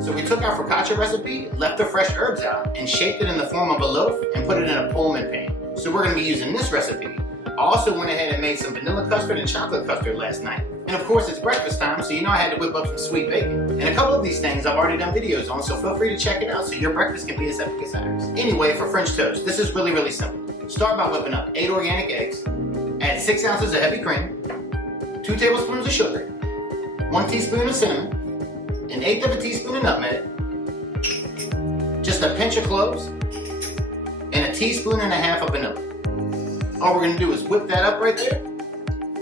So we took our focaccia recipe, left the fresh herbs out, and shaped it in the form of a loaf and put it in a Pullman pan. So we're going to be using this recipe. I also went ahead and made some vanilla custard and chocolate custard last night. And of course it's breakfast time, so you know I had to whip up some sweet bacon. And a couple of these things I've already done videos on, so feel free to check it out so your breakfast can be as epic as ours. Anyway, for French toast, this is really, really simple. Start by whipping up 8 organic eggs, add 6 ounces of heavy cream, 2 tablespoons of sugar, 1 teaspoon of cinnamon, 1/8 of a teaspoon of nutmeg, just a pinch of cloves, and 1.5 teaspoons of vanilla. All we're gonna do is whip that up right there.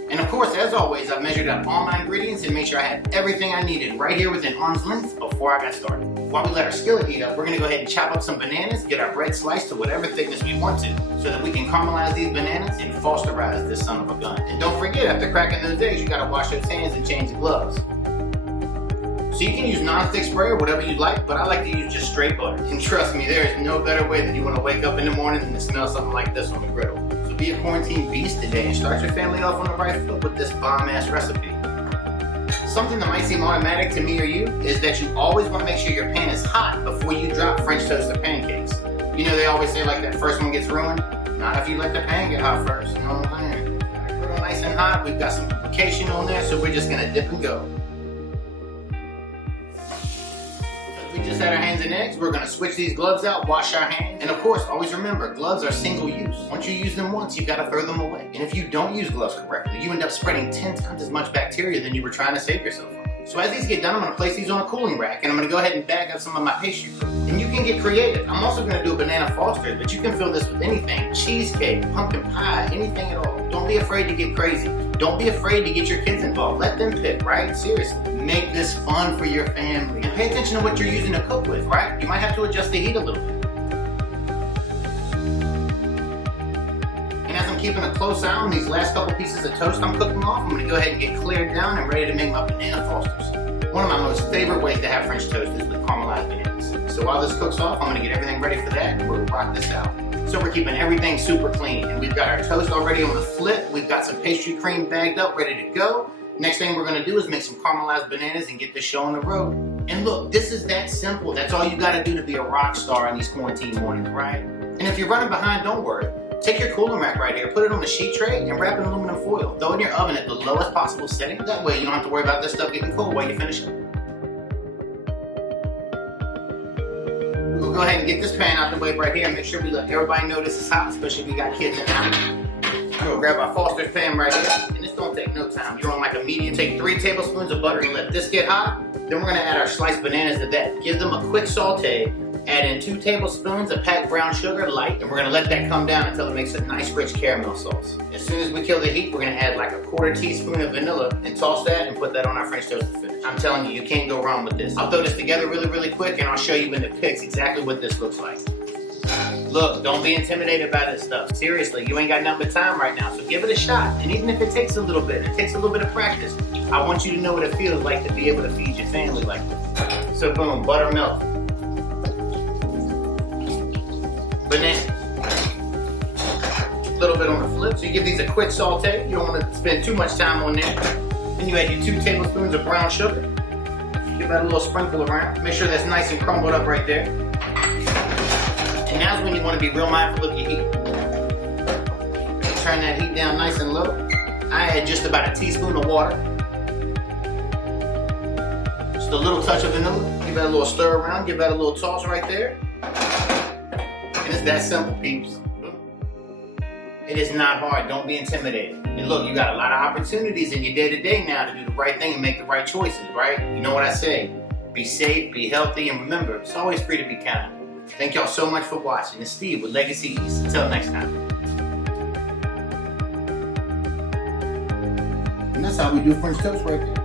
And of course, as always, I've measured out all my ingredients and made sure I had everything I needed right here within arm's length before I got started. While we let our skillet heat up, we're gonna go ahead and chop up some bananas, get our bread sliced to whatever thickness we want to, so that we can caramelize these bananas and Fosterize this son of a gun. And don't forget, after cracking those eggs, you gotta wash those hands and change the gloves. So you can use non-stick spray or whatever you like, but I like to use just straight butter. And trust me, there is no better way than you wanna wake up in the morning and smell something like this on the griddle. So be a quarantine beast today and start your family off on the right foot with this bomb-ass recipe. Something that might seem automatic to me or you is that you always wanna make sure your pan is hot before you drop French toast or pancakes. You know they always say like that first one gets ruined? Not if you let the pan get hot first, you know what I'm saying? Got our griddle nice and hot, we've got some Foccacia on there, so we're just gonna dip and go. We just had our hands and eggs, we're gonna switch these gloves out, wash our hands, and of course, always remember, gloves are single use. Once you use them once, you gotta throw them away. And if you don't use gloves correctly, you end up spreading 10 times as much bacteria than you were trying to save yourself from. So as these get done, I'm gonna place these on a cooling rack, and I'm gonna go ahead and bag up some of my pastry fruit. And you can get creative. I'm also gonna do a banana foster, but you can fill this with anything. Cheesecake, pumpkin pie, anything at all. Don't be afraid to get crazy. Don't be afraid to get your kids involved. Let them pick, right? Seriously. Make this fun for your family. And pay attention to what you're using to cook with, right? You might have to adjust the heat a little bit. And as I'm keeping a close eye on these last couple pieces of toast I'm cooking off, I'm gonna go ahead and get cleared down and ready to make my banana fosters. One of my most favorite ways to have French toast is with caramelized bananas. So while this cooks off, I'm gonna get everything ready for that and we'll rock this out. So we're keeping everything super clean, and we've got our toast already on the flip. We've got some pastry cream bagged up, ready to go. Next thing we're gonna do is make some caramelized bananas and get this show on the road. And look, this is that simple. That's all you gotta do to be a rock star in these quarantine mornings, right? And if you're running behind, don't worry. Take your cooling rack right here, put it on a sheet tray, and wrap it in aluminum foil. Throw it in your oven at the lowest possible setting. That way you don't have to worry about this stuff getting cold while you finish it. We'll go ahead and get this pan out the way right here and make sure we let everybody know this is hot, especially if we got kids in the house. We'll grab our Foster's pan right here, and this don't take no time. You're on like a medium. Take 3 tablespoons of butter and let this get hot. Then we're gonna add our sliced bananas to that. Give them a quick saute. Add in 2 tablespoons of packed brown sugar, light, and we're gonna let that come down until it makes a nice rich caramel sauce. As soon as we kill the heat, we're gonna add like a 1/4 teaspoon of vanilla and toss that and put that on our French toast to finish. I'm telling you, you can't go wrong with this. I'll throw this together really, really quick and I'll show you in the pics exactly what this looks like. Look, don't be intimidated by this stuff. Seriously, you ain't got nothing but time right now, so give it a shot. And even if it takes a little bit, it takes a little bit of practice, I want you to know what it feels like to be able to feed your family like this. So boom, buttermilk. Bananas. A little bit on the flip, so you give these a quick saute. You don't want to spend too much time on there. Then you add your 2 tablespoons of brown sugar. Give that a little sprinkle around. Make sure that's nice and crumbled up right there. And now's when you want to be real mindful of your heat. Turn that heat down nice and low. I add just about 1 teaspoon of water. Just a little touch of vanilla. Give that a little stir around. Give that a little toss right there. And it's that simple, peeps. It is not hard. Don't be intimidated. And look, you got a lot of opportunities in your day-to-day now to do the right thing and make the right choices, right? You know what I say. Be safe, be healthy, and remember, it's always free to be kind. Thank y'all so much for watching. It's Steve with Legacy East. Until next time. And that's how we do French toast right there.